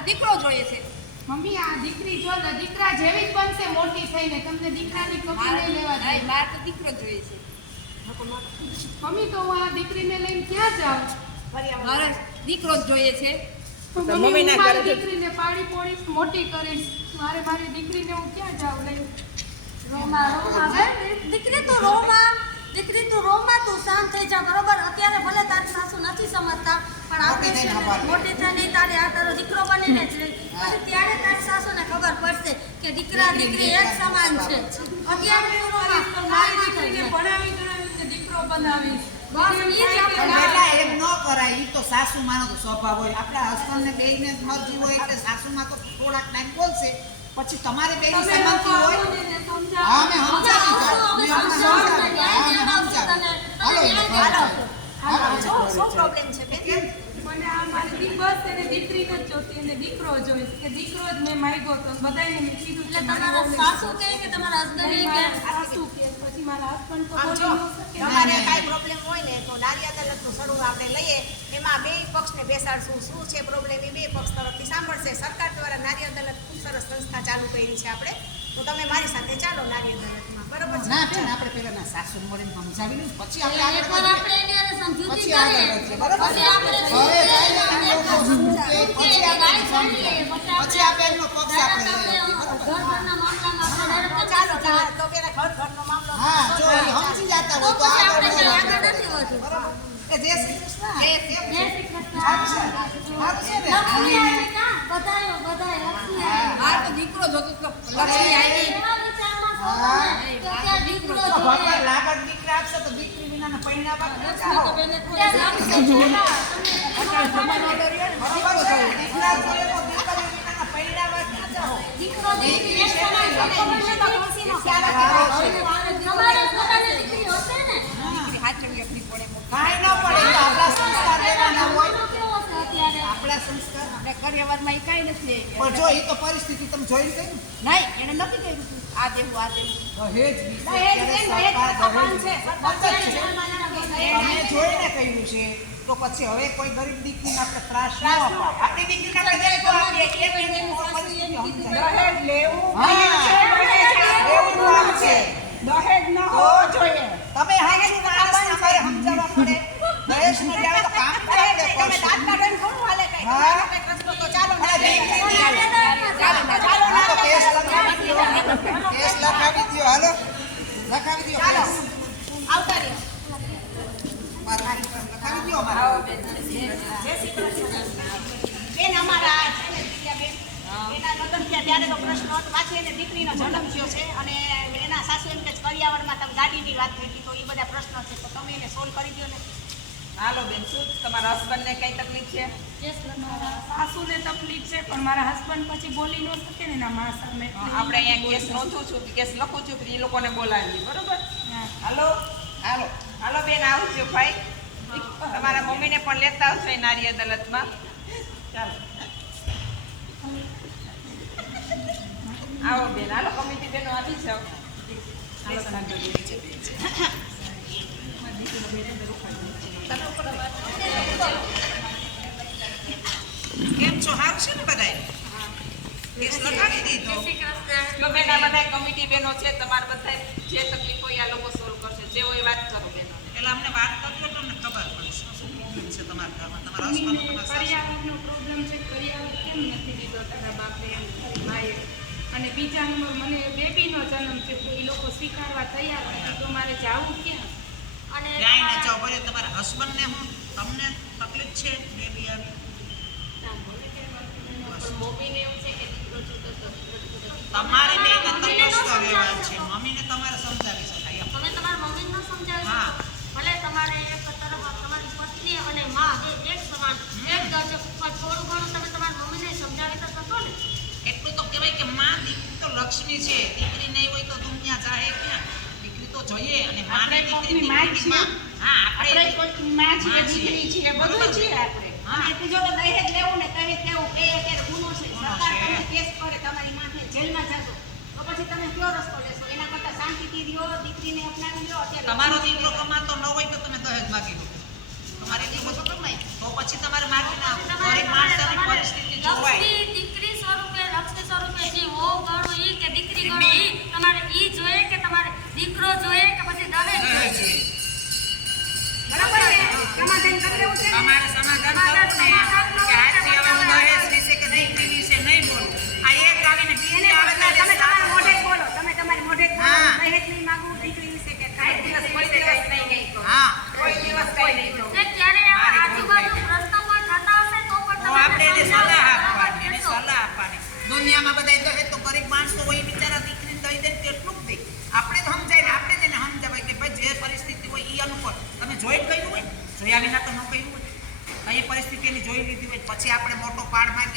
તો દીકરો જોઈએ છે. મમ્મી આ દીકરી જો દીકરા જેવી જ બનશે મોટી થઈને, તમને દીકરાની કમી નહીં લેવા દે. નહીં, મારે તો દીકરો જોઈએ છે. મમ્મી તો હું આ દીકરીને લઈને ક્યાં જાઉં? મારે દીકરો જ જોઈએ છે. તો મમ્મી હું મારી દીકરીને પાડી પોડીશ, મોટી કરીશ. મારી દીકરીને હું ક્યાં જાઉં લઈને? દીકરી તું રોમાં, તું શાંત થઈ જા, બરોબર? અત્યારે ભલે તારી સાસુ નથી સમજતા, પણ આપણે મોટી થઈને તારે આ તારો દીકરો બનીને જ રહી. પછી ત્યારે તારી સાસુને ખબર પડશે કે દીકરા દીકરી એક સમાન છે. અત્યારે તું રોમાં, તો મારી દીકરીને ભણાવી દીકરો બનાવીશ. બસ ઈ જ આપણે બેટા એમ ન કરાય. ઈ તો સાસુમાનો તો સ્વભાવ હોય. આપણા હસબન્ડને બેયને જ મરજી હોય એટલે સાસુમાં તો થોડાક ટાઈમ બોલશે, પછી તમારે બેયની સંમતિ હોય. હા મેં સમજાવી શું પ્રોબ્લેમ છે બેન? મને આ મારી બસ એને દીકરીને જ જોતી અને દીકરો જોઈશ, કે દીકરો જ મેં માંગ્યો તો બધાને મેં કીધું. એટલે તમારા સાસુ કહે કે તમારા હસબન્ડ કે સાસુ કે પછી મારા હસબન્ડ તો બોલી ન શકે. તમારે કાંઈ પ્રોબ્લેમ હોય ને તો નારી અદાલતનું સ્વરૂપ આપણે લઈએ, એમાં બે પક્ષને બેસાડશું. શું છે પ્રોબ્લેમ એ બે પક્ષ તરફથી સાંભળશે. સરકાર દ્વારા નારી અદાલત ખૂબ સરસ સંસ્થા ચાલુ કરી છે આપણે, તો તમે મારી સાથે ચાલો નારી અદાલતમાં, બરોબર છે? ના બેન આપણે પહેલા ના સાસુ મળીને સમજાવી લઈએ, પછી આપણે આગળ એકવાર વધીએ. આપણે એની હારે સમજૂતી પછી આગળ કરીએ, વધીએ, બરોબર? પછી આપણે હવે જઈને આ લોકો શું કહે, પછી આપણે સમજીએ, પછી આપણે એમનો પક્ષ આપણે લઈએ, બરોબર? ઘરના મામલામાં આપણે ચાલો તો પેલા ઘરનો મામલો હા જો એ સમજી જતા હોય તો પછી આગળ આપણે વધીએ. આગળ નથી વધવું. બરોબર? એ જય શ્રી કૃષ્ણ. જય શ્રી કૃષ્ણ. સારું છે ને? લક્ષ્મી આવી ના? બધાય લક્ષ્મી આવી. મારે તો દીકરો જોતો તો લક્ષ્મી આવી. એવા વિચારમાં છો તમે કે ત્યાં દીકરો તો જોઈએ. ભગવાન લાગત દીકરા આપશે તો દીકરી વિનાના પૈણાવા ક્યાં ચાહો? ત્યાં લક્ષ્મી જોડા. બરોબર છે? દીકરા જોઈએ તો દીકરી વિનાના પૈણાવા ક્યાં ચાહો? દીકરો દીકરી એક સમાન છે. તમારે પોતાની દીકરી હશે ને? દીકરી હાચવી આપવી પડે. કાંઈ ન પડે તો આપણા સંસ્કાર લેવાના હોય. કેવો છે અત્યારે? આપણા સંસ્કાર આપણે કરિયાવરમાં એ કાંઈ નથી. પણ જો એ તો પરિસ્થિતિ તમે જોઈને કહ્યું નહીં, એને નથી કર્યું તું. આ દેવું, આ દેવું. દહેજ વિશે અત્યારે સરકાર દહેજ તમે જોઈને કહ્યું છે તો પછી હવે કોઈ ગરીબ દીકરીને આપણે ત્રાસ ન અપાય. આપણી દીકરીને આપણે દહેજ તો આપીએ, એક એની પરિસ્થિતિ સમજાય. દહેજ લેવું હા, એવું કામ છે. દહેજ ન હોવો જોઈએ. તમે હાચું માણસને અમારે સમજાવવા પડે. દહેજને જ્યારે તો કામ કરે એટલે તમે કરશું. દાંત કાઢો ને ઘણું હાલે કાંઈ. હા. તમારે કાંઈક રસ્તો તો ચાલો ને. અને ચાલો ના તો કેસ લખાવી દ્યો. કેસ લખાવી દ્યો, હાલો લખાવી દ્યો ચાલો કેસ. આવતા રહ્યો. લખાવી દ્યો અમારે. જય શ્રી કૃષ્ણ. બેન અમારા છે ને દિવ્યાબેન, એના લગ્ન થયા ત્યારે તો પ્રશ્ન હતો. પાછી એને દીકરીનો જન્મ થયો છે અને એના સાસુ એમ કે કરિયાવરમાં તમે ગાડીની વાત કરી હતી, તો એ બધા પ્રશ્નો છે, તો તમે એને સોલ્વ કરી દો ને. હાલો બેન, શું તમારા હસબન્ડને કઈ તકલીફ છે? સાસુને તકલીફ છે પણ મારા હસબન્ડ પછી બોલી ન શકે ને એના મા સામે. આપણે અહીંયા કેસ નોંધું છું, કેસ લખું છું, પછી એ લોકોને બોલાવીએ, બરોબર? હાલો હાલો હાલો બેન, આવજો ભાઈ. તમારા મમ્મીને પણ લેતા આવજો એ નારી અદાલતમાં. ચાલો આવો બેન, હાલો કમિટી બેનો આવી જાઓ. હાલો તમે કેમ છો? સારું છે ને બધાય? કેસ લખાવી દીધો. જો બેન, આ બધા કમિટી બેનો છે, તમારે બધા જે તકલીફ હોય આ લોકો સોલ્વ કરશે. જે હોય વાત કરો બેનો. એટલે અમને વાત કરજો તો અમને ખબર પડે શું શું પ્રોબ્લેમ છે તમારા ઘરમાં, તમારા હસબન્ડ, તમારા સાસુ. કરિયાવરનો પ્રોબ્લેમ છે. કરિયાવર કેમ નથી દીધો તારા બાપે એમ તારી માએ? અને બીજા નંબર મને બેબીનો જન્મ છે તો એ લોકો સ્વીકારવા તૈયાર નથી, તો મારે જાવું ક્યાં? અને ક્યાંય ના જાઓ. ભલે તમારા હસબન્ડને હું તમને તકલીફ છે બેબી આવી. તમારી બેને તટસ્થ રહેવા છે. મમ્મીને તમારે સમજાવી શકાય એમ. તમે તમારા મમ્મીને ન સમજાવી હા. શકો? ભલે તમારે એક તરફ તમારી પત્ની અને માં બે એક સમાન એક દર્જે, પણ થોડું ઘણું તમે તમારા મમ્મીને સમજાવી તો શકો ને. એટલું તો કહેવાય કે માં દીકરી તો લક્ષ્મી છે. દીકરી નહીં હોય તો દુનિયા જાહે ક્યાં? દીકરી તો જોઈએ. અને માને દીકરી દીકરીની માં. હા, આપણે કોઈ માં છીએ, દીકરી છીએ, બધું છીએ આપણે. અને તું જો તો દહેજ લેવું ને દહેજ લેવું બે અત્યારે ગુનો છે. સરકાર છે. તમને કેસ કરે, તમારી માથે જેલમાં જાશો, તો પછી તમે કયો રસ્તો લેશો? એના કરતાં શાંતિથી રહ્યો, દીકરીને અપનાવી લ્યો. અત્યારે તમારો દીકરો કમાતો ન હોય તો તમે દહેજ માગી લો. તમારે એટલું બધું કમાય તો પછી તમારે માગી ના. ગરીબ માણસની પરિસ્થિતિ જોવાય. લક્ષ્મી ને કે આજથી હવે હું દહેજ વિશે કે દીકરી વિશે નહીં બોલું. આ એક આવીને બીજી આવે તમે ત્યારે તમારા મોઢે જ બોલો, તમે તમારી મોઢે જ બોલો. હા. દહેજ નહીં માંગવું, દીકરી વિશે કે કોઈ દિવસ નહીં કહું. હા કોઈ દિવસ કઈ નહીં કહું. ને ત્યારે આવા આજુબાજુ પ્રશ્નો પણ થતા હશે તો પણ તો તમે આપણે એને સમજાવો, સલાહ બરાબર આપવાની, એને કહેશો. સલાહ આપવાની. દુનિયામાં બધા દહેજ તો ગરીબ માણસો હોય, બિચારા દીકરીને દઈ દે કેટલું જ દે. આપણે તો સમજાય ને આપણે જ એને સમજાવાય કે ભાઈ જે પરિસ્થિતિ હોય એ અનુકૂળ તમે જોઈ જ કર્યું હોય, જોયા વિના તો ન કર્યું હોય. એ પરિસ્થિતિ એની જોઈ લીધી હોય પછી આપણે મોટો પાડ મારી